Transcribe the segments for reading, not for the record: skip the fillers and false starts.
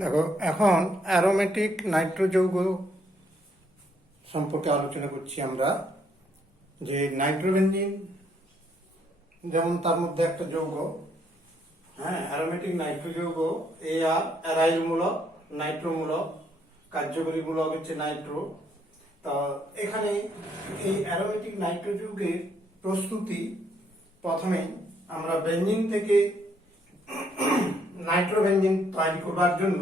দেখো, এখন aromatic Nitro যৌগ সম্পর্কে আলোচনা করছি আমরা। যে নাইট্রোবেনজিন যেমন তার মধ্যে একটা যৌগ, হ্যাঁ, অ্যারোমেটিক নাইট্রো যৌগ। আর অ্যারাইল মূলক, নাইট্রো মূলক, কার্যকরী মূলক হচ্ছে নাইট্রো। তা এখানে এই অ্যারোমেটিক নাইট্রো যৌগের প্রস্তুতি, প্রথমে আমরা বেনজিন থেকে নাইট্রোবেনজিন তৈরি করবার জন্য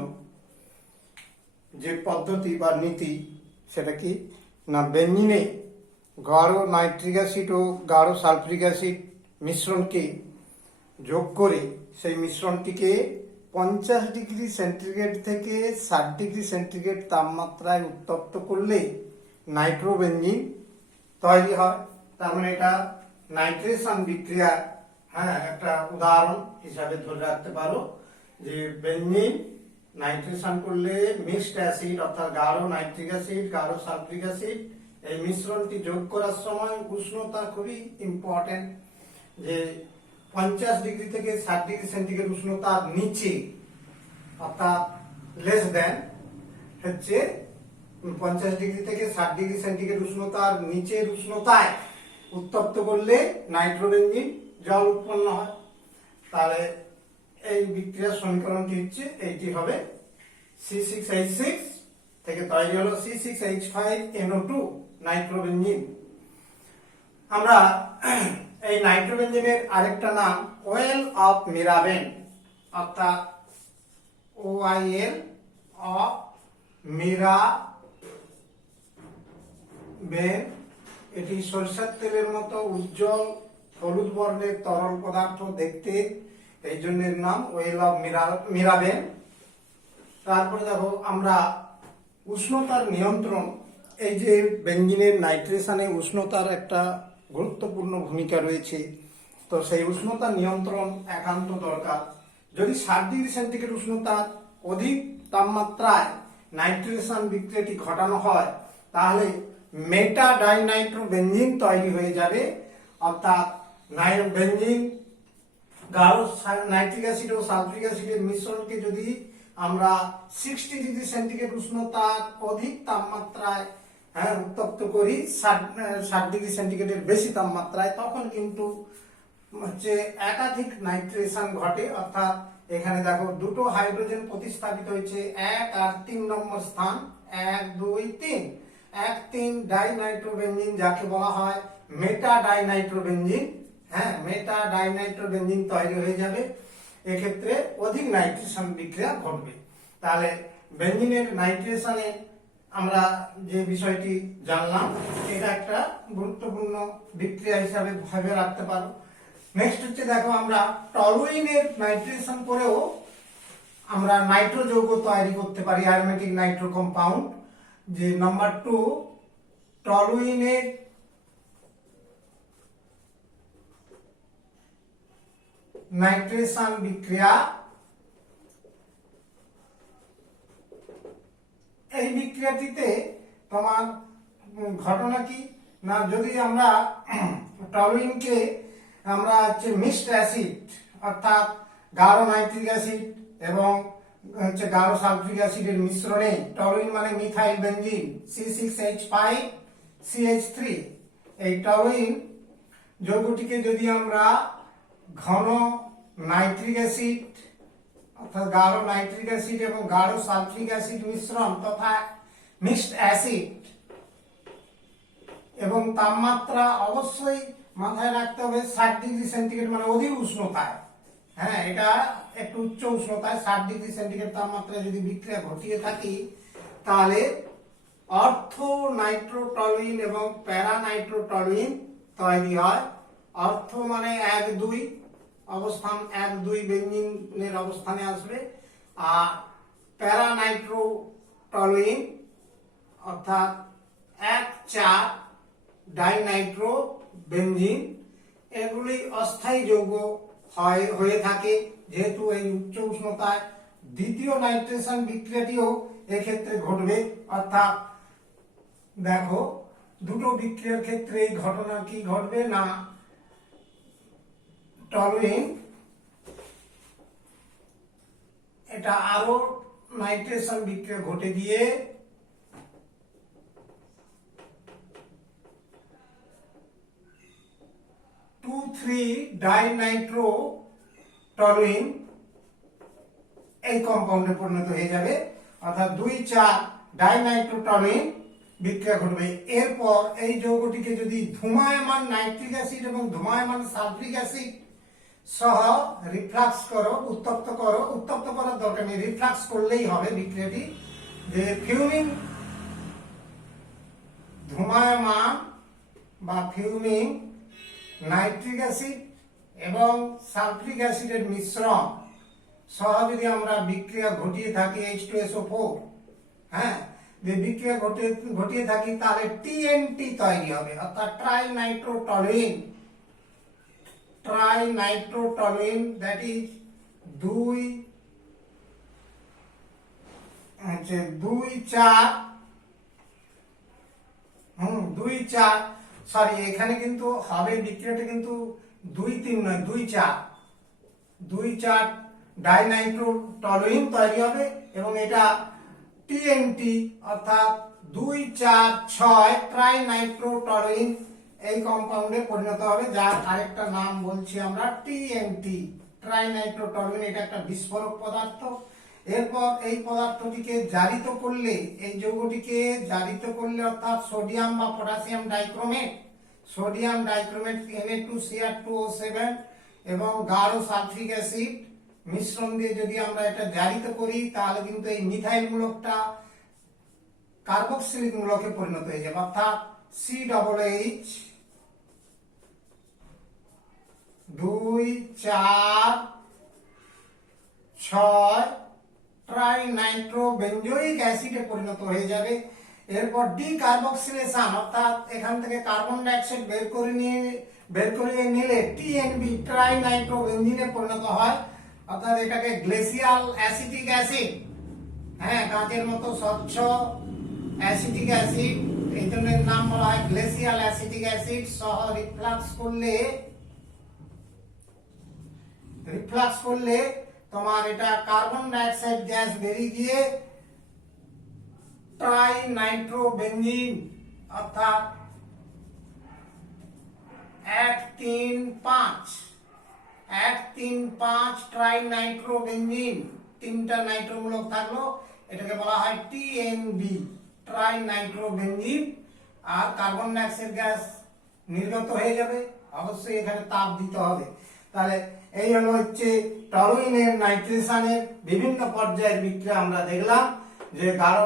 যে পদ্ধতি বা নীতি, সেটা কি না, বেনজিনে গাঢ় নাইট্রিক অ্যাসিড ও গাঢ় সালফ্রিক অ্যাসিড মিশ্রণকে যোগ করে সেই মিশ্রণটিকে 50 ডিগ্রি সেন্টিগ্রেড থেকে 60 ডিগ্রি সেন্টিগ্রেড তাপমাত্রায় উত্তপ্ত করলে নাইট্রোবেনজিন তৈরি হয়। তার মানে এটা নাইট্রেশন বিক্রিয়া, হ্যাঁ, একটা উদাহরণ হিসাবে ধরে রাখতে পারো যে বেনজিন নাইট্রেশন করলে মিক্সড অ্যাসিড অর্থাৎ গাঢ় নাইট্রিক অ্যাসিড, গাঢ় সালফ্রিক অ্যাসিড, এই মিশ্রণটি যোগ করার সময় উষ্ণতা খুবই ইম্পর্টেন্ট। যে 50 ডিগ্রি থেকে 60 ডিগ্রি সেন্টিগ্রেড উষ্ণতার নিচে, অর্থাৎ লেস দেন হচ্ছে 50 ডিগ্রি থেকে 60 ডিগ্রি সেন্টিগ্রেড উষ্ণতার নিচের উষ্ণতায় উত্তপ্ত করলে নাইট্রোবেনজিন জল উৎপন্ন হয়। তাহলে এই বিক্রিয়ার সমীকরণটি হচ্ছে এইটি হবে, C6H6 থেকে তৈরি হলো C6H5NO2 নাইট্রোবেনজিন। আমরা এই নাইট্রোবেনজিনের আরেকটা নাম অয়েল অফ মিরাবেন, অর্থাৎ OIL অফ মিরাবেন। এটি সরিষার তেলের মতো উজ্জ্বল হলুদ বর্ণের তরল পদার্থ দেখতে, এই জন্য এর নাম অয়েল অফ মিরাবেন। তারপরে দেখো, আমরা উষ্ণতার নিয়ন্ত্রণ, এই যে বেনজিনের নাইট্রেশনে উষ্ণতার একটা গুরুত্বপূর্ণ ভূমিকা রয়েছে। তো সেই উষ্ণতা নিয়ন্ত্রণ একান্ত দরকার। যদি 60 ডিগ্রি সেন্টিগ্রেড উষ্ণতার অধিক তাপমাত্রায় নাইট্রেশন বিক্রিয়াটি ঘটানো হয়, তাহলে মেটা ডাইনাইট্রোবেনজিন তৈরি হয়ে যাবে। অর্থাৎ বেনজিন গাঢ় নাইট্রিক অ্যাসিড ও সালফ্রিক অ্যাসিডের মিশ্রণকে যদি আমরা 60 ডিগ্রি সেন্টিগ্রেড উষ্ণতার অধিক তাপমাত্রায়, হ্যাঁ, উত্তপ্ত করি 60 ডিগ্রি সেন্টিগ্রেডের বেশি তাপমাত্রায়, তখন কিন্তু হচ্ছে একাধিক নাইট্রেশন ঘটে। অর্থাৎ এখানে দেখো, দুটো হাইড্রোজেন প্রতিস্থাপিত হয়েছে, 1 আর 3 নম্বর স্থান, 1 2 3, 1 3 ডাইনাইট্রোবেনজিন, যাকে বলা হয় মেটা ডাইনাইট্রোবেনজিন। হ্যাঁ, মেটা ডাইনাইট্রোবেনজিন তৈরি হয়ে যাবে। এক্ষেত্রে অধিক নাইট্রেশন বিক্রিয়া ঘটবে। তাহলে বেনজিনের নাইট্রেশনে আমরা যে বিষয়টি জানলাম, এটা একটা গুরুত্বপূর্ণ বিক্রিয়া হিসাবে ভেবে রাখতে পারো। নেক্সট হচ্ছে, দেখো, আমরা টলুইনের নাইট্রেশন করেও আমরা নাইট্রো যৌগ তৈরি করতে পারি, অ্যারোমেটিক নাইট্রো কম্পাউন্ড। যে নাম্বার 2, টলুইনের নাইট্রেশন বিক্রিয়া। এই বিক্রিয়াটিতে তোমার ঘটনা কি না, যদি আমরা টলুইনকে আমরা হচ্ছে মিক্সড অ্যাসিড, অর্থাৎ গাঢ় নাইট্রিক অ্যাসিড এবং হচ্ছে গাঢ় সালফ্রিক অ্যাসিডের মিশ্রণে, টলুইন মানে মিথাইল বেনজিন, C6H5CH3, এই টলুইন যৌগটিকে যদি আমরা ঘন নাইট্রিক অ্যাসিড, অর্থাৎ গাঢ় নাইট্রিক অ্যাসিড এবং গাঢ় সালফ্রিক অ্যাসিড মিশ্রণ তথা মিক্সড অ্যাসিড, এবং তাপমাত্রা অবশ্যই মাথায় রাখতে হবে 60 ডিগ্রি সেন্টিগ্রেড, মানে অধিক উষ্ণতায়। হ্যাঁ, এটা একটু উচ্চ উষ্ণতায় 60 ডিগ্রি সেন্টিগ্রেড তাপমাত্রায় যদি বিক্রিয়া ঘটিয়ে থাকি, তাহলে অর্থো নাইট্রোটলুইন এবং প্যারা নাইট্রোটলুইন তৈরি হয়। অর্থ মানে 1 2 অবস্থান, 1 2 বেনজিনের অবস্থানে আসবে। আর প্যারা নাইট্রোটলুইন অর্থাৎ 1 4 ডাইনাইট্রো বেনজিন। এগুলি অস্থায়ী যৌগ হয়ে থাকে, যেহেতু এই উচ্চ উষ্ণতায় দ্বিতীয় নাইট্রেশন বিক্রিয়াটিও এক্ষেত্রে ঘটবে। অর্থাৎ দেখো, দুটো বিক্রিয়ার ক্ষেত্রে এই ঘটনা কি ঘটবে না, টলুইন এটা আরো নাইট্রেশন বিক্রিয়া ঘটে গিয়ে টু থ্রি ডাইনাইট্রোটলুইন এই কম্পাউন্ডে পরিণত হয়ে যাবে, অর্থাৎ 2,4 ডাইনাইট্রোটলুইন বিক্রিয়া ঘটবে। এরপর এই যৌগটিকে যদি ধূমায়মান নাইট্রিক অ্যাসিড এবং ধূমায়মান সালফ্রিক অ্যাসিড সহ রিফ্লাক্স করো, উত্তপ্ত করার দরকার নেই, রিফ্লাক্স করলেই হবে বিক্রিয়াটি। যে ফিউমিং ধূমায়মান বা ফিউমিং নাইট্রিক অ্যাসিড এবং সালফ্রিক অ্যাসিডের মিশ্রণ সহ যদি আমরা বিক্রিয়া ঘটিয়ে থাকি H2SO4, হ্যাঁ, যে বিক্রিয়া ঘটিয়ে থাকি তাহলে TNT তৈরি হবে, অর্থাৎ ট্রাইনাইট্রোটলুইন, দ্যাট ইজ 2,4 সরি এখানে কিন্তু হবে বিক্রিয়াটা কিন্তু 2,3 নয়, 2,4 ডাইনাইট্রোটলুইন তৈরি হবে এবং এটা TNT অর্থাৎ 2,4,6 ট্রাইনাইট্রোটলুইন এই কম্পাউন্ডে পরিণত হবে, যার আরেকটা নাম বলছি আমরা TNT, ট্রাইনাইট্রোটলুইন। এটা একটা বিস্ফোরক পদার্থ। এরপর এই পদার্থটিকে জারিত করলে, এই যৌগটিকে জারিত করলে অর্থাৎ সোডিয়াম বা পটাশিয়াম ডাইক্রোমেট, Na2Cr2O7 এবং গাঢ় সালফ্রিক অ্যাসিড মিশ্রণ দিয়ে যদি আমরা এটা জারিত করি তাহলে কিন্তু এই মিথাইল মূলকটা কার্বক্সিলিক মূলকে পরিণত হয়ে যাবে, অর্থাৎ COOH2,4,6 ট্রাইনাইট্রোবেঞ্জোইক অ্যাসিডে পরিণত হয়ে যাবে। এরপর ডিকার্বক্সিলেশন অর্থাৎ এখান থেকে কার্বন ডাই অক্সাইড বের করে নিলে TNB ট্রাইনাইট্রোবেনজিনে পরিণত হয়, অর্থাৎ এটাকে গ্লেসিয়াল অ্যাসিটিক অ্যাসিড, হ্যাঁ, কাঁচের মতো স্বচ্ছ অ্যাসিটিক অ্যাসিড, এই জন্য এর নাম বলা হয় গ্লেসিয়াল অ্যাসিটিক অ্যাসিড সহ রিফ্লাক্স করলে তোমার এটা কার্বন ডাই অক্সাইড গ্যাস বেরিয়ে গিয়ে ট্রাইনাইট্রোবেনজিন অর্থাৎ 1,3,5 ট্রাইনাইট্রোবেনজিন, 3টা নাইট্রোমূলক থাকলো, এটাকে বলা হয় TNB ট্রাইনাইট্রোবেনজিন। আর কার্বন ডাই অক্সাইড গ্যাস নির্গত হয়ে যাবে, অবশ্যই এখানে তাপ দিতে হবে। তাহলে এই হলো হচ্ছে টলুইনের নাইট্রেশনের বিভিন্ন পর্যায়ের বিক্রিয়া আমরা দেখলাম, যে গাঢ়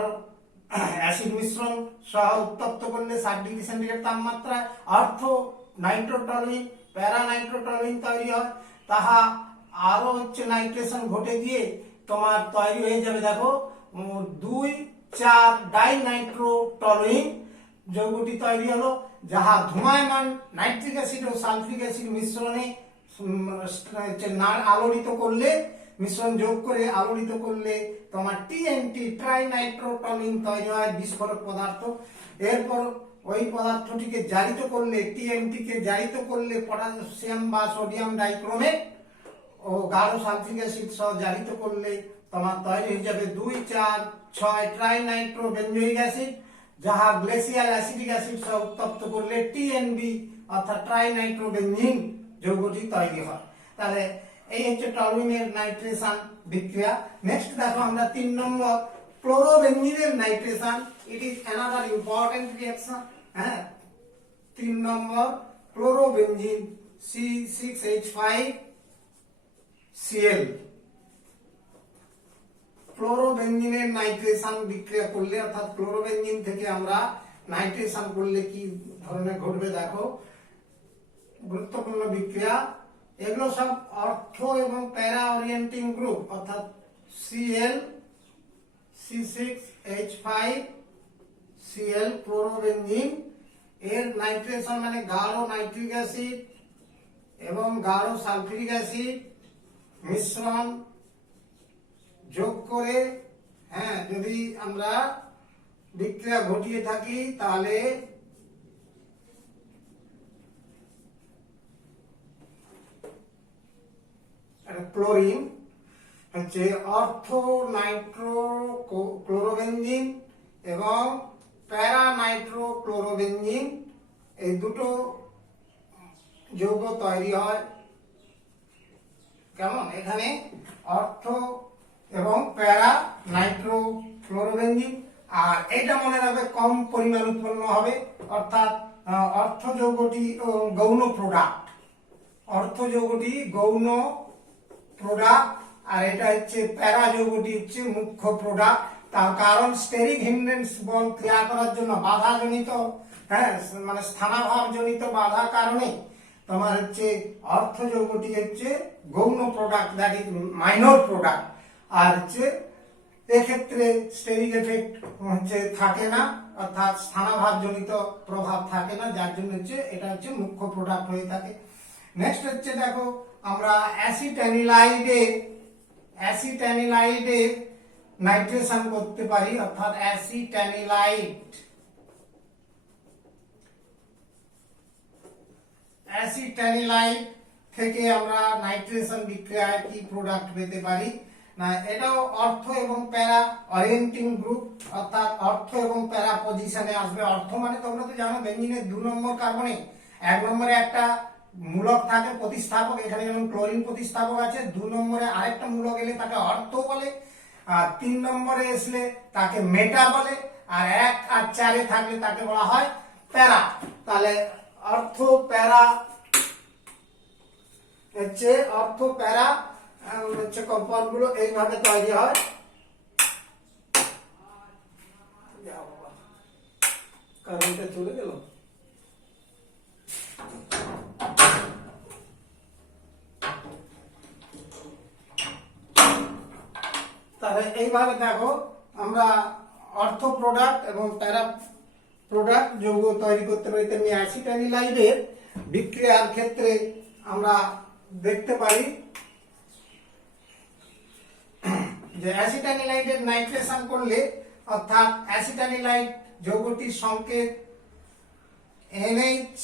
অ্যাসিড মিশ্রণ সহ উত্তপ্ত করলে 60°C তাপমাত্রায় অর্থো নাইট্রোটলুইন, প্যারা নাইট্রোটলুইন তৈরি হয়, তাহা আরো হচ্ছে নাইট্রেশন ঘটে গিয়ে তোমার তৈরি হয়ে যাবে, দেখো 2,4 ডাইনাইট্রোটলুইন যৌগটি তৈরি হলো, যাহা ধূমায়মান নাইট্রিক অ্যাসিড ও সালফ্রিক অ্যাসিড মিশ্রণে আলোড়িত করলে, মিশ্রণ যোগ করে আলোড়িত করলে তোমার TNT ট্রাইনাইট্রোটলুইন তৈরি হয়, বিস্ফোরক পদার্থ। এরপর ওই পদার্থটিকে জারিত করলে, TNT কে জারিত করলে পটাশিয়াম বা সোডিয়াম ডাইক্রোমেট ও গাঢ় সালফ্রিক অ্যাসিড সহ জারিত করলে তোমার তৈরি হয়ে যাবে 2,4,6 ট্রাইনাইট্রোবেনজোইক অ্যাসিড, যাহা গ্লেসিয়াল অ্যাসিটিক অ্যাসিড সহ উত্তপ্ত করলে TNB অর্থাৎ ট্রাইনাইট্রোবেনজিন যৌগটি তৈরি হয়। তাহলে এই হচ্ছে টলুইনের নাইট্রেশন বিক্রিয়া। নেক্সট দেখো আমরা 3 নম্বর ক্লোরোবেনজিনের nitration. It is another important reaction, হ্যাঁ। 3 নম্বর ক্লোরোবেনজিন C6H5Cl, ক্লোরোবেনজিনের নাইট্রেশন বিক্রিয়া করলে অর্থাৎ ক্লোরোবেনজিন থেকে আমরা নাইট্রেশন করলে কি ধরনের ঘটবে দেখো, গুরুত্বপূর্ণ বিক্রিয়া। এগুলো সব অর্থ এবং প্যারা ওরিয়েন্টিং গ্রুপ, অর্থাৎ Cl C6H5Cl ক্লোরোবেনজিন এর নাইট্রেশন মানে গাঢ় নাইট্রিক অ্যাসিড এবং গাঢ় সালফ্রিক অ্যাসিড মিশ্রণ যোগ করে, হ্যাঁ, যদি আমরা বিক্রিয়া ঘটিয়ে থাকি তাহলে ক্লোরিন, হচ্ছে অর্থো নাইট্রো ক্লোরোবেনজিন এবং প্যারা নাইট্রো ক্লোরোবেনজিন, এই দুটো যৌগ তৈরি হয়। কেমন, এখানে অর্থো এবং প্যারা নাইট্রো ক্লোরোবেনজিন, আর এটা মনে রাখবে কম পরিমাণ উৎপন্ন হবে, অর্থাৎ অর্থ যৌগটি গৌণ প্রোডাক্ট, অর্থ যৌগটি গৌণ প্রোডাক্ট, আর এটা হচ্ছে প্যারা যৌগটি হচ্ছে মুখ্য প্রোডাক্ট। তার কারণ স্টেরিক হিন্ড্রেন্স বল ক্রিয়া করার জন্য বাধা জনিত, মানে স্থানাভাব জনিত বাধা কারণে তোমার হচ্ছে অর্থ যৌগটি হচ্ছে গৌণ product, that is minor product. আর হচ্ছে এক্ষেত্রে স্টেরিক এফেক্ট হচ্ছে থাকে না, অর্থাৎ স্থানাভাব জনিত প্রভাব থাকে না, যার জন্য হচ্ছে এটা হচ্ছে মুখ্য প্রোডাক্ট হয়ে থাকে। নেক্সট হচ্ছে দেখো আমরা অ্যাসিটানিলাইডে নাইট্রেশন করতে পারি, অর্থাৎ অ্যাসিটানিলাইড থেকে আমরা নাইট্রেশন বিক্রিয়ায় কি প্রোডাক্ট পেতে পারি না, এটাও অর্থ এবং প্যারা অরিয়েন্টিং গ্রুপ, অর্থাৎ অর্থ এবং প্যারা পজিশনে আসবে। অর্থ মানে তোমরা তো জানো বেঞ্জিনের 2 নম্বর কার্বনে 1 নম্বরে একটা মূলক থাকে প্রতিস্থাপক, এখানে যেমন ক্লোরিন প্রতিস্থাপক আছে, 2 নম্বরে আরেকটা মূলক এলে তাকে অর্থ বলে, আর 3 নম্বরে আসলে তাকে মেটা বলে, আর 1 আর 4 থাকলে তাকে বলা হয় প্যারা। তাহলে অর্থ প্যারা হচ্ছে কম্পাউন্ড গুলো এইভাবে তৈরি হয়। কারেন্টটা চলে গেল। তাহলে এইভাবে দেখো আমরা অর্থ প্রোডাক্ট এবং প্যারা প্রোডাক্ট যৌগ তৈরি করতে পারি। তেমনি অ্যাসিটানিলাইডের বিক্রিয়ার ক্ষেত্রে আমরা দেখতে পারি যে অ্যাসিটানিলাইডের নাইট্রেশন করলে, অর্থাৎ অ্যাসিটানিলাইড যৌগটির সংকেত NH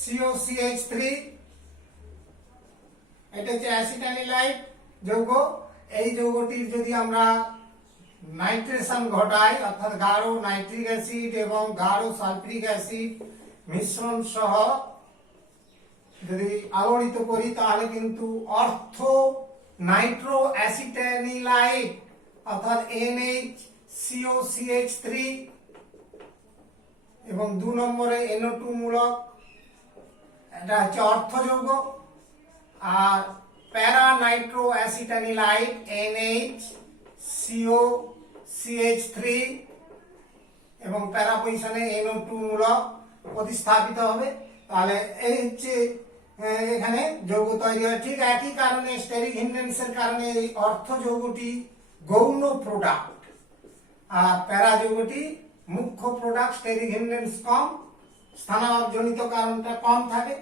COCH3, এটা হচ্ছে অ্যাসিটানিলাইড যৌগ। এই যৌগটির যদি আমরা নাইট্রেশন ঘটাই, অর্থাৎ গাঢ় নাইট্রিক অ্যাসিড এবং গাঢ় সালফ্রিক অ্যাসিড মিশ্রণ সহ যদি আলোড়িত করি, তাহলে কিন্তু অর্থ নাইট্রো অ্যাসিটানিলাইড অর্থাৎ NH COCH3 এবং 2 নম্বরে NO2 মূলক, এটা হচ্ছে অর্থ যৌগ। আর প্যারা নাইট্রো অ্যাসিটানিলাইড NH COCH3 এবং প্যারা পজিশনে NO2 মূলক প্রতিস্থাপিত হবে। তাহলে এই হচ্ছে এখানে যৌগ তৈরি হয়। ঠিক একই কারণে স্টেরিক হিন্ড্রেন্সের কারণে এই অর্থ যৌগটি গৌণ প্রোডাক্ট, আর প্যারা যৌগটি মুখ্য প্রোডাক্ট। স্টেরিক হিন্ড্রেন্স কম, স্থানাভাব জনিত কারণটা কম থাকে।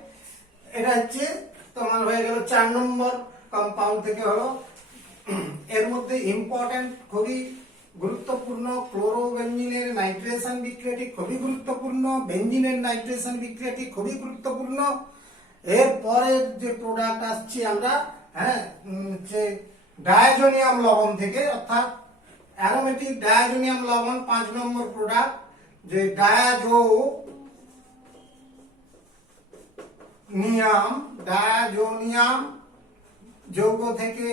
এটা হচ্ছে তোমার হয়ে গেল 4 নম্বর কম্পাউন্ড থেকে হলো। এর মধ্যে ইম্পর্টেন্ট, খুবই গুরুত্বপূর্ণ, ক্লোরোবেনজিনের নাইট্রেশন বিক্রিয়াটি খুবই গুরুত্বপূর্ণ, বেনজিনের নাইট্রেশন বিক্রিয়াটি খুবই গুরুত্বপূর্ণ। এর পরের যে প্রোডাক্ট আসছে আমরা যে ডায়াজোনিয়াম লবণ থেকে, অর্থাৎ অ্যারোমেটিক ডায়াজোনিয়াম লবণ 5 নম্বর প্রোডাক্ট, যে ডায়াজোনিয়াম যৌগ থেকে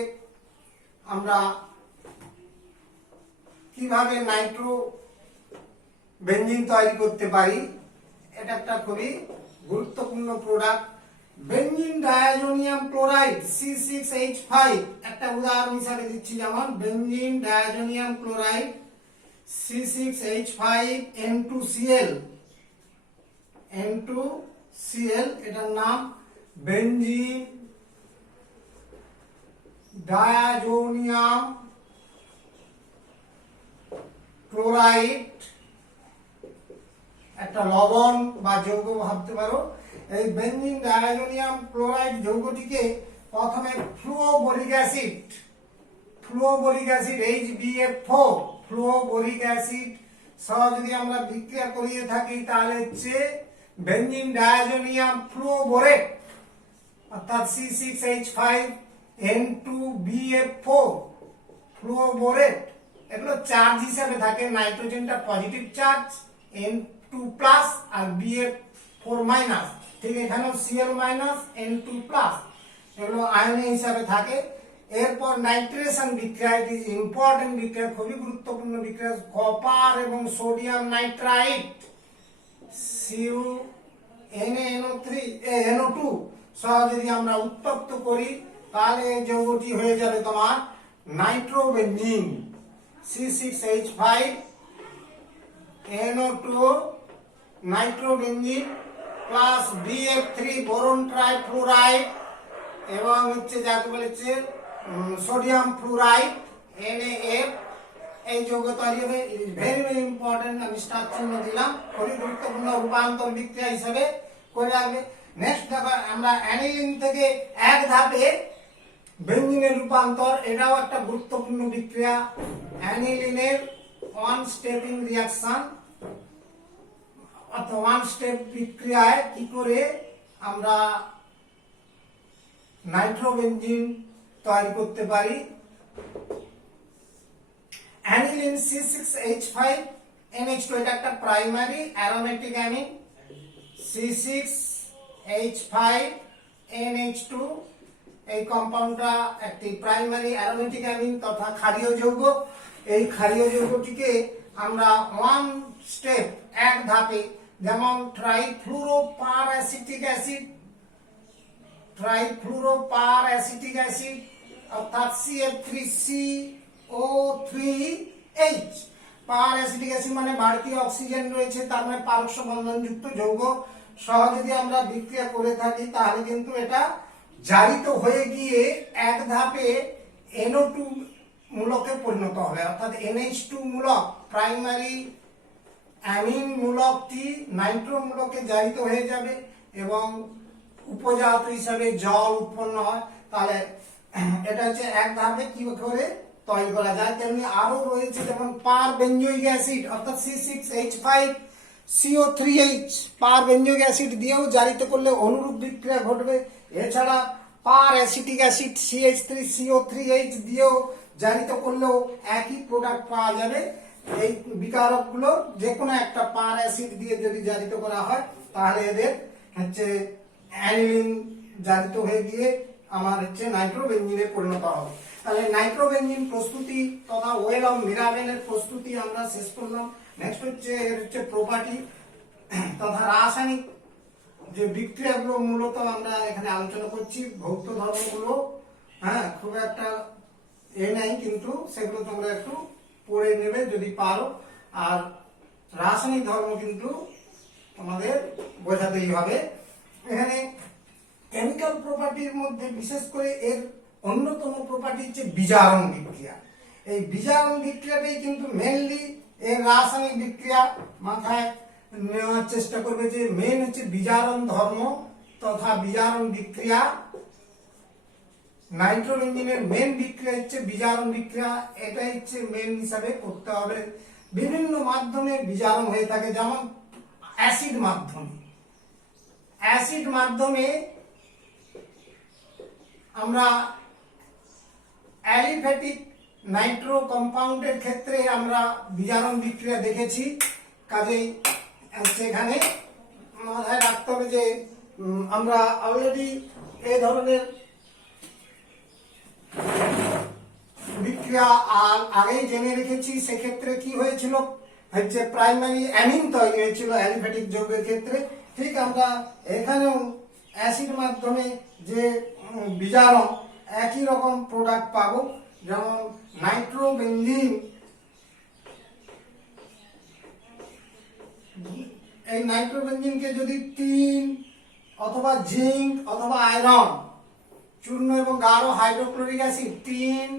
আমরা কিভাবে নাইট্রো বেনজিন তৈরি করতে পারি, এটা একটা খুবই গুরুত্বপূর্ণ product. Benzene diazonium chloride C6H5 একটা উদাহরণ হিসাবে দিচ্ছি, যেমন বেনজিন ডায়াজোনিয়াম ক্লোরাইড C6H5N2Cl, এটার নাম বেনজিন ডায়াজোনিয়াম ক্লোরাইড, একটা লবণ বা যৌগ ভাবতে পারো। এই বেনজিন ডায়াজোনিয়াম ক্লোরাইড যৌগটিকে প্রথমে ফ্লুওবোরিক অ্যাসিড HBF4 ফ্লুওবোরিক অ্যাসিড সহ যদি আমরা বিক্রিয়া করিয়ে থাকি, তাহলে হচ্ছে বেনজিন ডায়াজোনিয়াম ফ্লুওবোরেট অর্থাৎ C6H5 N2BF4 ফ্লুওবোরেট, এগুলো চার্জ হিসাবে থাকে। নাইট্রোজেনটা পজিটিভ চার্জ N2 প্লাস আর BF4 মাইনাস, ঠিক এখানেও Cl মাইনাস N2 প্লাস, এগুলো আয়নে হিসাবে থাকে। এরপর নাইট্রেশন বিক্রিয়া, ইট ইজ ইম্পর্টেন্ট বিক্রিয়া, খুবই গুরুত্বপূর্ণ বিক্রিয়া। কপার এবং সোডিয়াম নাইট্রাইট NaNO3 সহ যদি আমরা উত্তপ্ত করি তাহলে এই যৌগটি হয়ে যাবে তোমার nitrobenzene C6H5NO2 nitrobenzene plus BF3 boron trifluoride এবং হচ্ছে যাকে বলেছে সোডিয়াম ফ্লুরাইড NaF, এই যৌগ তৈরি হবে। It is very very important, আমি স্টার চিহ্ন দিলাম, খুবই গুরুত্বপূর্ণ রূপান্তর বিক্রিয়া হিসেবে করে রাখবে। নেক্সট দেখো আমরা অ্যানিলিন থেকে এক ধাপে বেঞ্জিনের রূপান্তর, এটাও একটা গুরুত্বপূর্ণ বিক্রিয়া। অ্যানিলিনের ওয়ান স্টেপিং রিঅ্যাকশন অর্থাৎ ওয়ান স্টেপ বিক্রিয়ায় কি করে আমরা নাইট্রোবেনজিন তৈরি করতে পারি। অ্যানিলিন C6H5NH2 এটা একটা প্রাইমারি অ্যারোমেটিক অ্যামিন। C6H5NH2 এই কম্পাউন্ডটা একটি প্রাইমারি অ্যারোমেটিক অ্যামিন তথা ক্ষারীয় যৌগ। এই ক্ষারীয় যৌগটিকে আমরা ওয়ান স্টেপ এক ধাপে, যেমন ট্রাইফ্লুরোপার অ্যাসিটিক অ্যাসিড অর্থাৎ CF3CO3H, পার অ্যাসিটিক অ্যাসিড মানে বাড়তি অক্সিজেন রয়েছে, তার মানে পারস্য বন্ধনযুক্ত যৌগ সহ যদি আমরা বিক্রিয়া করে থাকি তাহলে কিন্তু এটা জারিত হয়ে গিয়ে এক ধাপে NO2 মূলকে পরিণত হবে, অর্থাৎ NH2 মূলক প্রাইমারি অ্যামিন মূলকটি নাইট্রো মূলকে জারিত হয়ে যাবে এবং উপজাত হিসাবে জল উৎপন্ন হয়। তাহলে এটা হচ্ছে এক ধাপে কি করে তৈরি করা যায়। তেমনি আরো রয়েছে যেমন পার বেঞ্জোইক অ্যাসিড অর্থাৎ C6H5CO3H, পার বেঞ্জোইক অ্যাসিড দিয়েও জারিত করলে অনুরূপ বিক্রিয়া ঘটবে। এছাড়া পার অ্যাসিটিক অ্যাসিড CH3CO3H দিয়েও জারিত করলেও একই প্রোডাক্ট পাওয়া যাবে। এই বিকারকগুলো যে কোনো একটা পার অ্যাসিড দিয়ে যদি জারিত করা হয় তাহলে এদের হচ্ছে অ্যানিলিন জারিত হয়ে গিয়ে আমার হচ্ছে নাইট্রোবেনজিনে পরিণত হবে। তাহলে নাইট্রোবেনজিন প্রস্তুতি তথা ওয়েল অফ মিরাবেলের প্রস্তুতি আমরা শেষ করলাম। নেক্সট হচ্ছে এর হচ্ছে প্রপার্টি তথা রাসায়নিক যে বিক্রিয়াগুলো মূলত আমরা এখানে আলোচনা করছি। ভৌত ধর্মগুলো খুব একটা নাই, কিন্তু সেগুলো তোমরা একটু পড়ে নেবে যদি পারো। আর রাসায়নিক ধর্ম কিন্তু আমাদের বোঝাতেই হবে। এখানে কেমিক্যাল প্রপার্টির মধ্যে বিশেষ করে এর অন্যতম প্রপার্টি হচ্ছে বিজারণ বিক্রিয়া। এই বিজারণ বিক্রিয়াটাই কিন্তু মেনলি এর রাসায়নিক বিক্রিয়া। মাথায় নেওয়ার চেষ্টা করবে যে মেন হচ্ছে বিজারণ ধর্ম তথা বিজারণ বিক্রিয়া। নাইট্রোবেনজিনের মেন বিক্রিয়া হচ্ছে বিজারণ বিক্রিয়া, এটাই হচ্ছে মেন হিসাবে করতে হবে। বিভিন্ন মাধ্যমে বিজারণ হয়ে থাকে, যেমন অ্যাসিড মাধ্যমে আমরা অ্যালিফ্যাটিক নাইট্রো কম্পাউন্ডের ক্ষেত্রে আমরা বিজারণ বিক্রিয়া দেখেছি। কাজেই সেখানে মাথায় রাখতে হবে যে আমরা অলরেডি এই ধরনের বিক্রিয়া আগেই জেনে রেখেছি। সেক্ষেত্রে কি হয়েছিল হচ্ছে প্রাইমারি অ্যামিন তৈরি হয়েছিল অ্যালিফ্যাটিক যৌগের ক্ষেত্রে। ঠিক আমরা এখানেও অ্যাসিড মাধ্যমে যে বিজারণ একই রকম প্রোডাক্ট পাবো, যেমন নাইট্রোবেনজিন। এই নাইট্রোবেনজিনকে যদি টিন অথবা জিঙ্ক অথবা আয়রন চূর্ণ এবং গাঢ় হাইড্রোক্লোরিক অ্যাসিড, টিন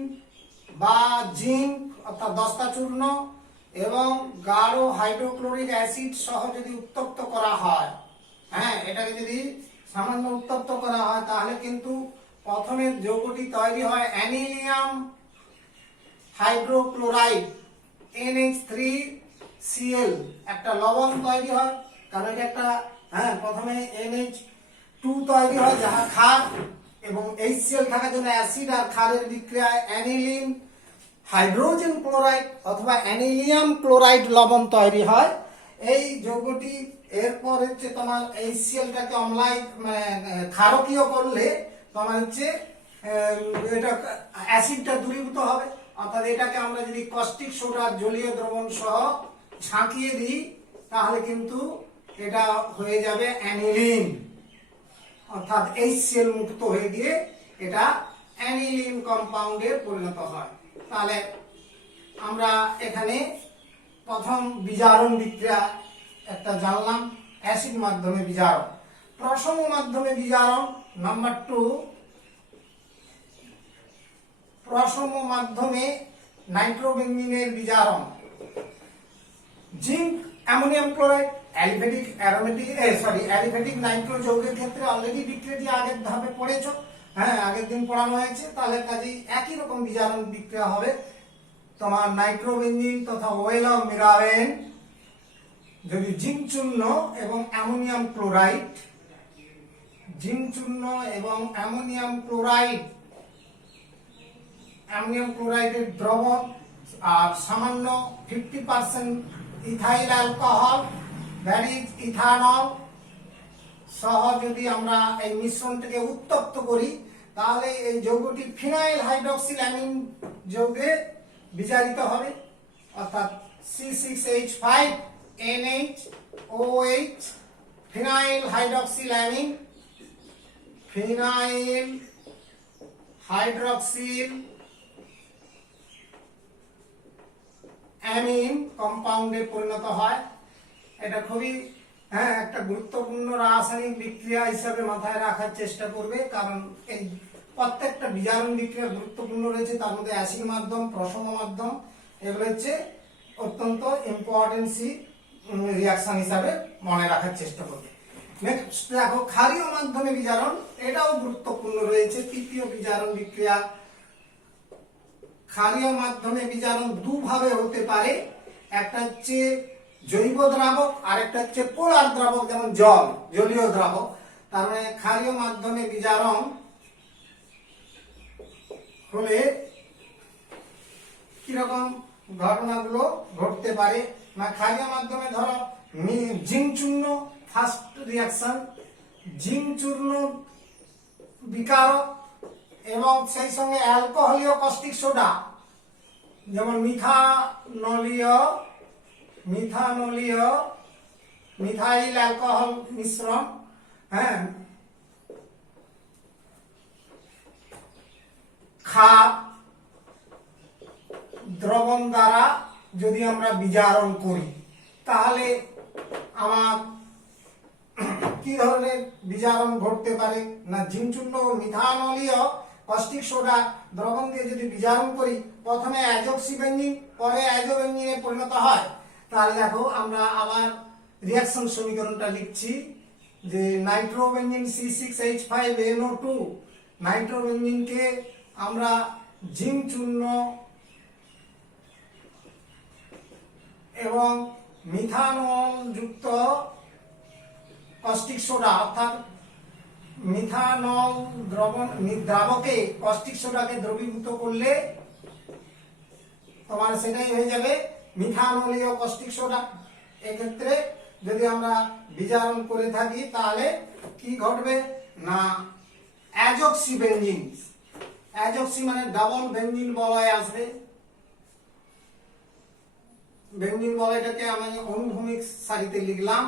বা জিঙ্ক অর্থাৎ দস্তা চূর্ণ এবং গাঢ় হাইড্রোক্লোরিক অ্যাসিড সহ যদি উত্তপ্ত করা হয়, এটাকে যদি সামান্য উত্তপ্ত করা হয় তাহলে কিন্তু প্রথমে যৌগটি তৈরি হয় অ্যানিলিয়াম হাইড্রোক্লোরাইড NH3Cl, একটা লবণ তৈরি হয়। কারণ এটা একটা প্রথমে NH2 তৈরি হয় যাহা ক্ষার, এবং HCl থাকার জন্য অ্যাসিড আর ক্ষারের বিক্রিয়ায় অ্যানিলিন হাইড্রোজেন ক্লোরাইড অথবা অ্যানিলিয়াম ক্লোরাইড লবণ তৈরি হয়। এই যৌগটি এরপর হচ্ছে তোমার HCl-টাকে অম্লায় মানে ক্ষারকীয় করলে তোমার হচ্ছে এটা অ্যাসিডটা দূরীভূত হবে। অর্থাৎ এটাকে আমরা যদি কস্টিক সোডা জলীয় দ্রবণ সহ ছাঁকিয়ে দিই তাহলে কিন্তু এটা হয়ে যাবে অ্যানিলিন, অর্থাৎ HCl মুক্ত হয়ে গিয়ে এটা অ্যানিলিন কম্পাউন্ডে পরিণত হয়। তাহলে আমরা এখানে প্রথম বিজারণ বিক্রিয়া একটা জানলাম, অ্যাসিড মাধ্যমে বিজারণ। প্রশম মাধ্যমে বিজারণ নাম্বার 2, প্রশম মাধ্যমে নাইট্রোবেনজিনের বিজারণ। Zinc ammonium chloride aliphatic Nitro যৌগের ক্ষেত্রে অলরেডি বিক্রিয়াটি আগের ধাপে পড়েছো, হ্যাঁ আগের দিন পড়ানো হয়েছে। তাহলে কাজেই একই রকম বিজারণ বিক্রিয়া হবে। তোমার নাইট্রোবেনজিন তথা ওয়েল অফ মিরাবেন যদি জিঙ্ক চূর্ণ এবং অ্যামোনিয়াম ক্লোরাইড, জিঙ্ক চূর্ণ এবং অ্যামোনিয়াম ক্লোরাইডের দ্রবণ আর সামান্য 50% ethyl alcohol that is ethanol সহ যদি আমরা এই মিশ্রণটাকে উত্তপ্ত করি তাহলে এই যৌগটি ফিনাইল হাইড্রক্সিল্যামিন যৌগে বিজারিত হবে। অর্থাৎ C6H5NH OH phenyl hydroxyl amine কম্পাউন্ডে পরিণত হয়। এটা খুবই একটা গুরুত্বপূর্ণ রাসায়নিক বিক্রিয়া হিসাবে মাথায় রাখার চেষ্টা করবে, কারণ এই প্রত্যেকটা বিজারণ বিক্রিয়া গুরুত্বপূর্ণ রয়েছে। তার মধ্যে অ্যাসিড মাধ্যম, প্রশম মাধ্যম এগুলো হচ্ছে অত্যন্ত ইম্পর্টেন্সি রিয়াকশন হিসাবে মনে রাখার চেষ্টা করবে। নেক্সট দেখো ক্ষারীয় মাধ্যমে বিজারণ, এটাও গুরুত্বপূর্ণ রয়েছে। তৃতীয় বিজারণ বিক্রিয়া ক্ষারীয় মাধ্যমে বিজারণ দুভাবে হতে পারে, একটা হচ্ছে জৈব দ্রাবক আর একটা হচ্ছে পোলার দ্রাবক, যেমন জল, জলীয় দ্রাবক। তার মানে ক্ষারীয় মাধ্যমে বিজারণ হলে কিরকম ঘটনাগুলো ঘটতে পারে না, ক্ষারীয় মাধ্যমে ধরো জিঙ্ক চূর্ণ ফার্স্ট রিয়াকশন, জিঙ্ক চূর্ণ বিকারক এবং সেই সঙ্গে অ্যালকোহলীয় কস্টিক সোডা যেমন মিথাইল অ্যালকোহল মিশ্রণ, ক্ষার দ্রবণ দ্বারা যদি আমরা বিজারণ করি তাহলে আমার কি ধরনের বিজারণ ঘটতে পারে না, জিঙ্ক চূর্ণ ও মিথানলীয় কস্টিক সোডা দ্রবণ দিয়ে যদি বিজারণ করি প্রথমে অ্যাজোক্সিবেনজিন পরে অ্যাজোবেনজিনে পরিণত হয়। তাহলে দেখো আমরা আবার রিঅ্যাকশন সমীকরণটা লিখছি যে নাইট্রোবেনজিন C6H5NO2, নাইট্রোবেনজিনকে আমরা জিঙ্ক চূর্ণ এবং মিথানল যুক্ত কস্টিক সোডা অর্থাৎ মিথানল দ্রাবকে কস্টিক সোডাকে দ্রবীভূত করলে তোমার সেটাই হয়ে যাবে মিথানলীয় কস্টিক সোডা। এক্ষেত্রে যদি আমরা বিজারণ করে থাকি তাহলে কি ঘটবে না অ্যাজোক্সিবেনজিন, অ্যাজোক্সি মানে ডাবল বেনজিন বলয় আসবে। বেনজিন বলয়টাকে আমি অনুভূমিক সারিতে লিখলাম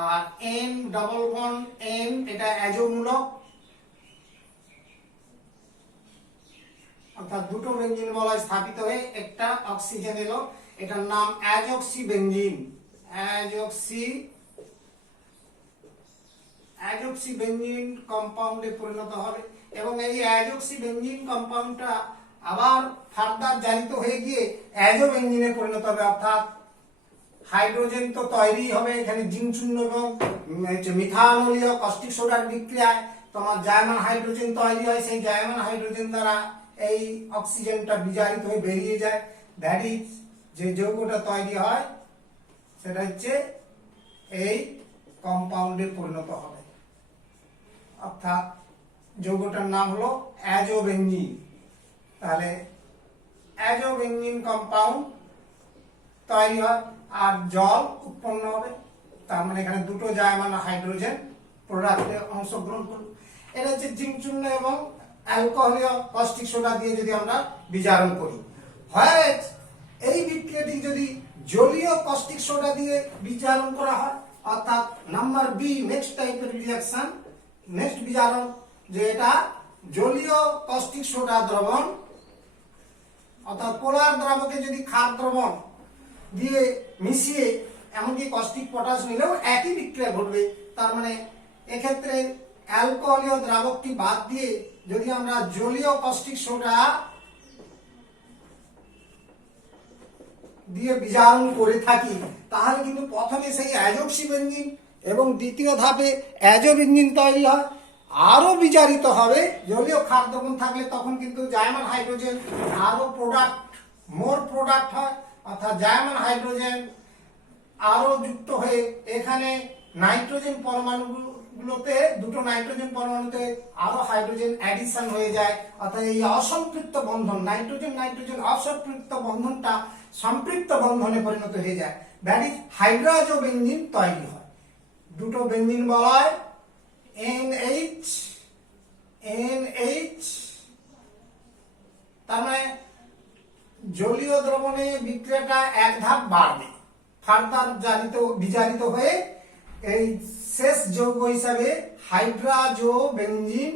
আর N ডাবল বন্ড N এটা অ্যাজোমূলক, অর্থাৎ দুটো বেনজিন বলয় স্থাপিত হয়ে একটা অক্সিজেন এলো, এটার নাম অ্যাজোক্সিবেনজিন। অ্যাজোক্সিবেনজিন কম্পাউন্ডে পরিণত হবে এবং এই অ্যাজোক্সিবেনজিন কম্পাউন্ডটা আবার ফার্দার জারিত হয়ে গিয়ে অ্যাজোবেনজিনে পরিণত হবে। অর্থাৎ হাইড্রোজেন তো তৈরি হবে এখানে জিঙ্ক চূর্ণ এবং মিথানলীয় কস্টিক সোডার বিক্রিয়ায় তোমার জায়মান হাইড্রোজেন তৈরি হয়, সেই জায়মান হাইড্রোজেন দ্বারা এই অক্সিজেনটা বিজারিত হয়ে বেরিয়ে যায়। দ্যাট ইজ যে যৌগটা তৈরি হয় সেটা হচ্ছে এই কম্পাউন্ডে পরিণত হবে। অর্থাৎ যৌগটার নাম হলো অ্যাজোবেনজিন। তাহলে অ্যাজোবেনজিন কম্পাউন্ড তৈরি হয় আর জল উৎপন্ন হবে। তার মানে এখানে দুটো জায়মান হাইড্রোজেন প্রোডাক্টে অংশগ্রহণ করবে। এটা হচ্ছে জিঙ্ক চূর্ণ এবং অ্যালকোহলীয় কস্টিক সোডা দিয়ে যদি আমরা বিজারণ করি, হয় এই বিক্রিয়াটি যদি জলীয় কস্টিক সোডা দিয়ে বিজারণ করা হয়, অর্থাৎ নাম্বার বি নেক্সট টাইপের রিঅ্যাকশন, নেক্সট বিজারণ, যে এটা জলীয় কস্টিক সোডা দ্রবণ অর্থাৎ পোলার দ্রাবকে যদি ক্ষার দ্রবণ দিয়ে মিশিয়ে এমনকি কস্টিক পটাশ নিলেও একই বিক্রিয়া ঘটবে। তার মানে এক্ষেত্রে অ্যালকোহলীয় দ্রাবকটি বাদ দিয়ে যদি আমরা জলীয় কস্টিক সোডা দিয়ে বিজারণ করে থাকি, তাহলে কিন্তু প্রথমে সেই অ্যাজোক্সিবেনজিন এবং দ্বিতীয় ধাপে অ্যাজোবেনজিন তৈরি হয়, আরো বিজারিত হবে। জলীয় ক্ষার দ্রবণ থাকলে তখন কিন্তু জায়মান হাইড্রোজেন আরো প্রোডাক্ট, মোর প্রোডাক্ট হয়, অর্থাৎ জায়মান হাইড্রোজেন আরো যুক্ত হয়ে এখানে নাইট্রোজেন পরমাণুগুলোতে, দুটো নাইট্রোজেন পরমাণুতে আরো হাইড্রোজেন অ্যাডিশন হয়ে যায়, অর্থাৎ এই অসম্পৃক্ত বন্ধন, নাইট্রোজেন নাইট্রোজেন অসম্পৃক্ত বন্ধনটা সম্পৃক্ত বন্ধনে পরিণত হয়ে যায়, দ্যাট ইজ হাইড্রোজোবেনজিন তৈরি হয়। দুটো বেনজিন বলা হয় NH NH। তার মানে জলীয় দ্রবণে বিক্রিয়াটা এক ধাপ বাড়বে, ফার্দার বিজারিত হয়ে এই শেষ যৌগ হিসাবে হাইড্রোজোবেনজিন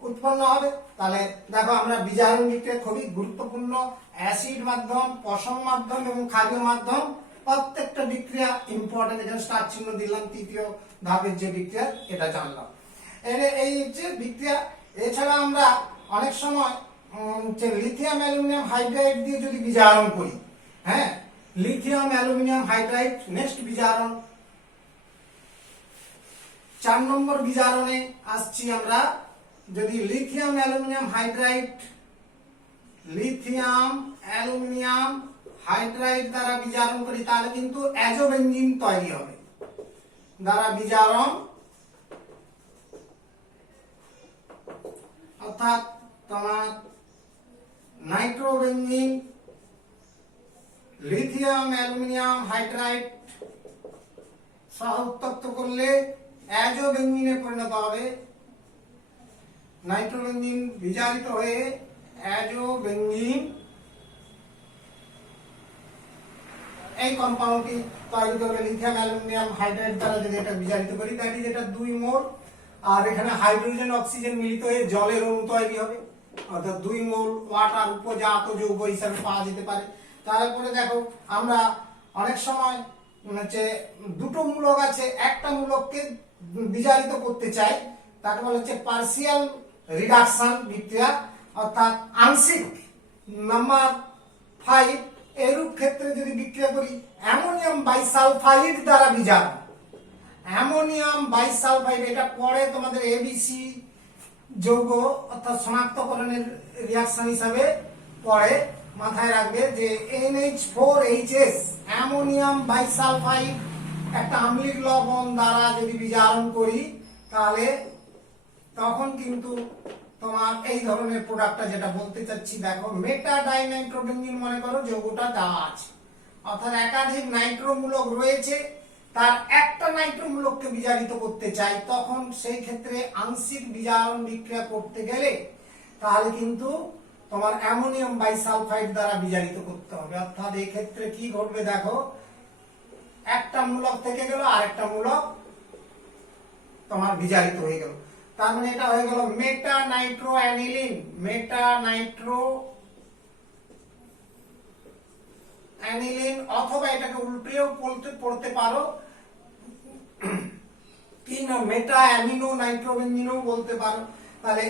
উৎপন্ন হবে। তাহলে দেখো আমরা বিজারণ বিক্রিয়া খুবই গুরুত্বপূর্ণ, অ্যাসিড মাধ্যম, পশম মাধ্যম এবং ক্ষারীয় মাধ্যম প্রত্যেকটা বিক্রিয়া ইম্পর্টেন্ট। এখানে স্টার চিহ্ন দিলাম, তৃতীয় ধাপের যে বিক্রিয়া এটা জানলাম। এই যে বিক্রিয়া, এছাড়া আমরা অনেক সময় লিথিয়াম অ্যালুমিনিয়াম হাইড্রাইড দিয়ে যদি বিজারণ করি, হ্যাঁ, লিথিয়াম অ্যালুমিনিয়াম হাইড্রাইড নেক্সট বিজারণ। 4 নম্বর বিজারণে আসছি আমরা। যদি লিথিয়াম অ্যালুমিনিয়াম হাইড্রাইড দ্বারা বিজারণ করি, তাহলে কিন্তু অ্যাজোবেনজিন তৈরি হবে। দ্বারা বিজারণ অর্থাৎ তোমার নাইট্রোবেনজিন লিথিয়াম অ্যালুমিনিয়াম হাইড্রাইড সহ উত্তপ্ত করলে অ্যাজোবেনজিনে পরিণত হবে। নাইট্রোবেনজিন বিজারিত হয়ে অ্যাজোবেনজিন এই কম্পাউন্ডটি তৈরি করবে। লিথিয়াম অ্যালুমিনিয়াম হাইড্রাইড দ্বারা যদি এটা বিজারিত করি, দ্যাট ইজ এটা 2 মোল, আর এখানে হাইড্রোজেন অক্সিজেন মিলিত হয়ে জলের অণু তৈরি হবে, অর্থাৎ 2 মোল ওয়াটার উপজাত যৌগ হিসাবে পাওয়া যেতে পারে। তারপরে দেখো আমরা অনেক সময় হচ্ছে দুটো মূলক আছে, একটা মূলককে বিজারিত করতে চাই, তাকে বলা হচ্ছে পার্সিয়াল রিডাকশন বিক্রিয়া, অর্থাৎ আংশিক। নাম্বার 5 এরূপ ক্ষেত্রে যদি বিক্রিয়া করি অ্যামোনিয়াম বাইসালফাইড দ্বারা বিজারণ। অ্যামোনিয়াম বাইসালফাইড এটা পরে তোমাদের এবিসি যৌগ অর্থাৎ শনাক্তকরণের রিঅ্যাকশন হিসাবে পরে মাথায় রাখবে যে NH4HS অ্যামোনিয়াম বাইসালফাইড একটা আম্লিক লবণ দ্বারা যদি বিজারণ করি, তাহলে তখন কিন্তু তোমার এই ধরনের প্রোডাক্টটা যেটা বলতে চাচ্ছি, দেখো মেটা ডাইনাইট্রোবেনজিন মনে করো যৌগটা দেওয়া আছে, অর্থাৎ একাধিক নাইট্রোমূলক রয়েছে, তার একটা নাইট্রোমূলককে বিজারিত করতে চাই, তখন সেই ক্ষেত্রে আংশিক বিজারণ বিক্রিয়া করতে গেলে তাহলে কিন্তু তোমার অ্যামোনিয়াম বাইসালফাইড দ্বারা বিজারিত করতে হবে। অর্থাৎ এই ক্ষেত্রে কি ঘটবে দেখো, একটা মূলক থেকে গেল, আরেকটা মূলক তোমার বিজারিত হয়ে গেল। তার মানে এটা হয়ে গেল মেটা নাইট্রো অ্যানিলিন। মেটা নাইট্রো অ্যানিলিন, অথবা এটাকে উল্টেও পড়তে পারো কি না, মেটা অ্যামিনো নাইট্রোবেনজিনও বলতে পারো। তাহলে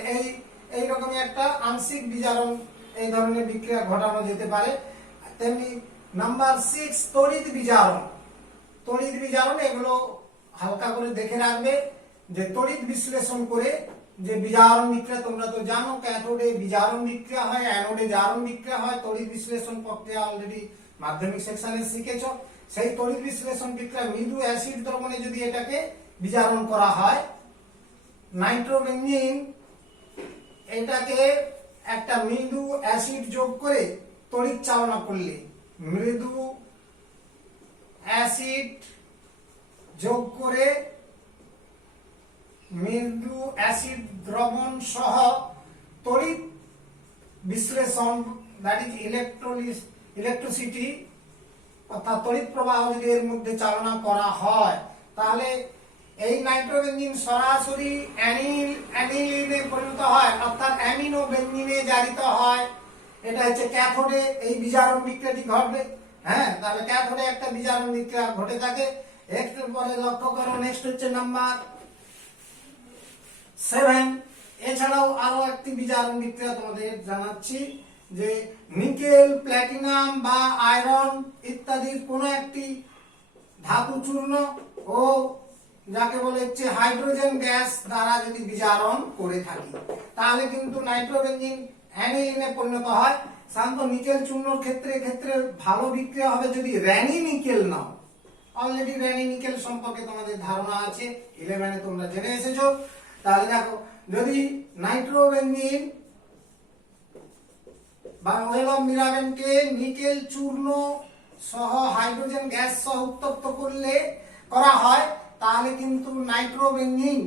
এই রকমই একটা আংশিক বিজারণ এই ধরনের বিক্রিয়া ঘটানো যেতে পারে। তেমনি নাম্বার 6 তড়িৎ বিজারণ। তড়িৎ বিজারণ এগুলো হালকা করে দেখে রাখবে, যে তড়িৎ বিশ্লেষণ করে যে বিজারণ বিক্রিয়া, তোমরা তো জানো ক্যাথোডে বিজারণ বিক্রিয়া হয়, অ্যানোডে জারণ বিক্রিয়া হয়। তড়িৎ বিশ্লেষণ প্রক্রিয়া অলরেডি মাধ্যমিক সেকশনে শিখেছো, সেই তড়িৎ বিশ্লেষণ বিক্রিয়া মৃদু অ্যাসিড দ্রবণে যদি এটাকে বিজারণ করা হয়, নাইট্রোবেনজিন এটাকে একটা মৃদু অ্যাসিড যোগ করে তড়িৎ চালনা করলে, মৃদু অ্যাসিড যোগ করে মৃদু অ্যাসিড দ্রবণ সহ তড়িৎ বিশ্লেষণ, দ্যাট ইজ ইলেকট্রিসিটি অর্থাৎ তড়িৎ প্রবাহ যদি এর মধ্যে চালনা করা হয়, তাহলে এই নাইট্রোবেনজিন সরাসরি অ্যানিলিনে পরিণত হয়, অর্থাৎ অ্যামিনো বেনজিনে জারিত হয়। এটা হচ্ছে ক্যাথোডে এই বিজারণ বিক্রিয়াটি ঘটবে। হ্যাঁ, তাহলে ক্যাথোডে একটা বিজারণ বিক্রিয়া ঘটে থাকে। একটু পরে লক্ষ্য করো, নেক্সট হচ্ছে নাম্বার 7। এছাড়াও আরো একটি বিজারণ বিক্রিয়া তোমাদের জানাচ্ছি, যে নিকেল, প্ল্যাটিনাম বা আয়রন ইত্যাদির কোন একটি ধাতু চূর্ণ ও যাকে বলে হচ্ছে হাইড্রোজেন গ্যাস দ্বারা যদি বিজারণ করে থাকি, তাহলে কিন্তু নাইট্রোবেনজিন অ্যানিলিনে পরিণত হয়। সাধারণত নিকেল চূর্ণর ক্ষেত্রে ভালো বিক্রিয়া হবে যদি র্যানি নিকেল নাও। অলরেডি র্যানি নিকেল সম্পর্কে তোমাদের ধারণা আছে, 11-এ তোমরা জেনে এসেছো। তাহলে দেখো, যদি নাইট্রোবেনজিন বা ওয়েল অফ মিরাবেনকে নিকেল চূর্ণ সহ হাইড্রোজেন গ্যাস সহ উত্তপ্ত করা হয়, তাহলে কিন্তু নাইট্রোবেনজিন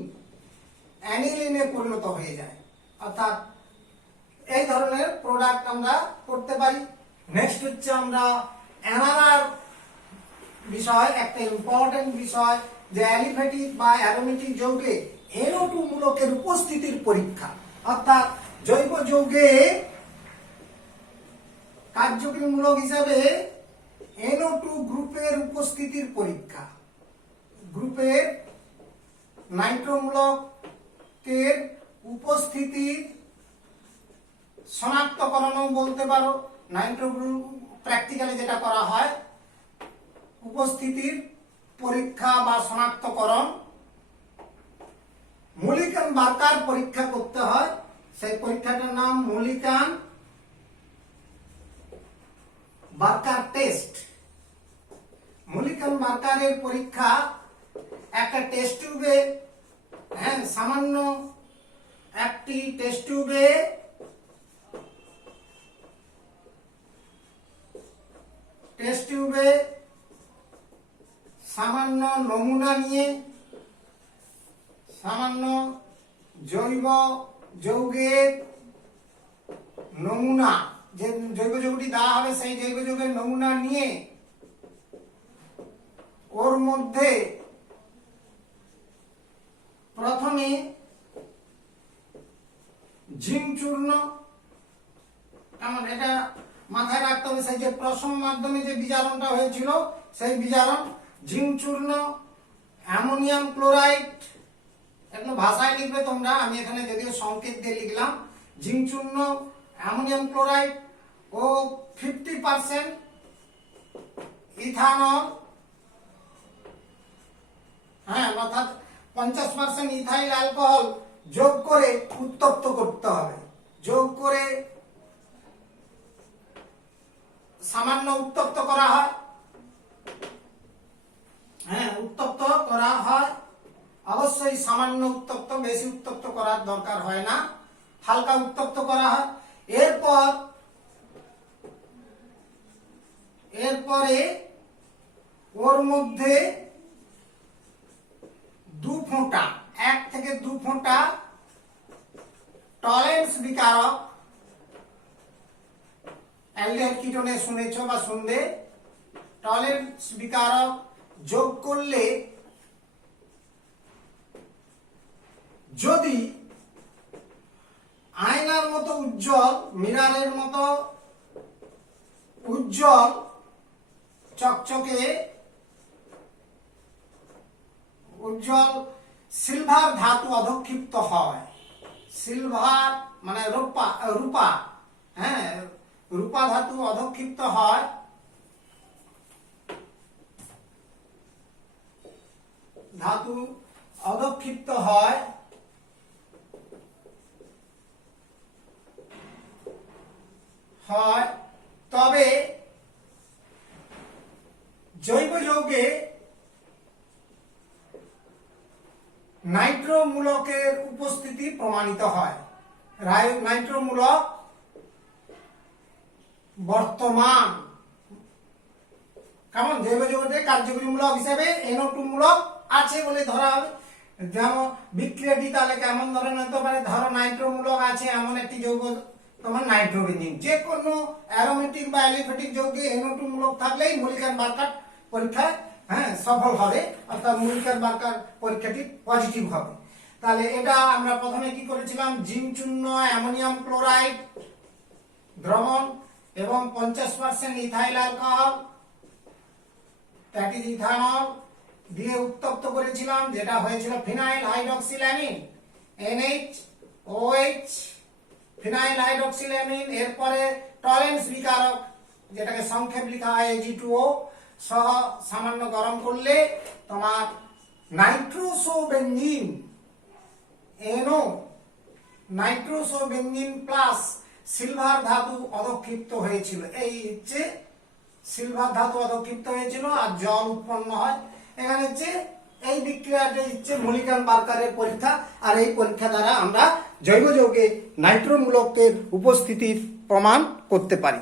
অ্যানিলিনে পরিণত হয়ে যায়। অর্থাৎ এই ধরনের প্রোডাক্ট আমরা করতে পারি। নেক্সট হচ্ছে আমরা এনআরআর বিষয়, একটা ইম্পর্টেন্ট বিষয়, যে অ্যালিফ্যাটিক বা অ্যারোমেটিক যৌগে NO2 মূলকের উপস্থিতির পরীক্ষা, অর্থাৎ জৈব যৌগে কার্যকরী মূলক হিসাবে NO2 গ্রুপের উপস্থিতির পরীক্ষা। গ্রুপের নাইট্রো মূলকের উপস্থিতির শনাক্তকরণও বলতে পারো। নাইট্রো গ্রুপ প্র্যাকটিক্যালি যেটা করা হয়, উপস্থিতির পরীক্ষা বা শনাক্তকরণ, মূলিকান বার্কার পরীক্ষা করতে হয়। সেই পরীক্ষাটার নাম মূলিকান বার্কার টেস্ট। মূলিকান বার্কারের পরীক্ষা একটা টেস্ট টিউবে, হ্যাঁ, সামান্য একটি টেস্ট টিউবে সামান্য নমুনা নিয়ে, সামান্য জৈব যৌগের নমুনা, যে জৈব যৌগটি দেওয়া হবে সেই জৈব যৌগের নমুনা নিয়ে ওর মধ্যে প্রথমে জিঙ্ক চূর্ণ, এটা মাথায় রাখতে হবে, সেই যে প্রথম মাধ্যমে যে বিজারণটা হয়েছিল সেই বিজারণ জিঙ্ক চূর্ণ, অ্যামোনিয়াম ক্লোরাইড, এগুলো ভাষায় লিখবে তোমরা, আমি এখানে যদিও সংকেত দিয়ে লিখলাম, জিঙ্ক চূর্ণ, অ্যামোনিয়াম ক্লোরাইড ও 50% ইথানল, হ্যাঁ, অর্থাৎ 50% ইথাইল অ্যালকোহল যোগ করে উত্তপ্ত করতে হবে। যোগ করে সামান্য উত্তপ্ত করা হয়, হ্যাঁ, উত্তপ্ত করা হয়। অবশ্যই সামান্য উত্তপ্ত, বেশি উত্তপ্ত করার দরকার হয় না, হালকা উত্তপ্ত করা হয়। এরপরে ওর মধ্যে 2 ফোঁটা, 1 থেকে 2 ফোঁটা টলেন্স বিকারক, অ্যালডিহাইড কিটোনে শুনেছো বা শুনবে, টলেন্স বিকারক যোগ করলে যদি আয়নার মতো উজ্জ্বল, মিরারের মতো উজ্জ্বল চকচকে উজ্জ্বল সিলভার ধাতু অধক্ষিপ্ত হয়, সিলভার মানে রূপা, হ্যাঁ, রূপা ধাতু অধক্ষিপ্ত হয়, ধাতু অধক্ষিপ্ত হয়, তবে জৈব নাইট্রোমূলক বর্তমান, কেমন জৈব যৌগতে কার্যকরীমূলক হিসেবে NO2 মূলক আছে বলে ধরা হবে। যেমন বিক্রিয়াটি তাহলে কেমন ধরনের হতে পারে, ধরো নাইট্রোমূলক আছে এমন একটি যৌগ তোমার নাইট্রোবেনজিন। যে কোনো অ্যারোমেটিক বা অ্যালিফেটিক যৌগে NO2 মূলক থাকলেই মূলিকার মার্কার পরীক্ষায় সফল হবে, অর্থাৎ মূলিকার মার্কার পরীক্ষাটি পজিটিভ হবে। তাহলে এটা আমরা প্রথমে কি করেছিলাম, জিঙ্ক চূর্ণ, অ্যামোনিয়াম ক্লোরাইড দ্রবণ এবং 50% ethyl alcohol, that is ethanol দিয়ে উত্তপ্ত করেছিলাম, যেটা হয়েছিল ফিনাইল হাইড্রক্সিল্যামিন NaOH, ফিনাইল হাইড্রক্সিল্যামিন। এরপরে টলেন্স বিকারক, যেটাকে সংক্ষেপ লেখা হয় Ag2O সহ সামান্য গরম করলে তোমার নাইট্রোসোবেনজিন NO, নাইট্রোসোবেনজিন প্লাস সিলভার ধাতু অধক্ষিপ্ত হয়েছিল। এই হচ্ছে সিলভার ধাতু অধক্ষিপ্ত হয়েছিল আর জল উৎপন্ন হয়। এখানে হচ্ছে এই বিক্রিয়াটা হচ্ছে মূলিকার মার্কারের পরীক্ষা, আর এই পরীক্ষা দ্বারা আমরা জৈব যৌগে নাইট্রোমূলকের উপস্থিতির প্রমাণ করতে পারি।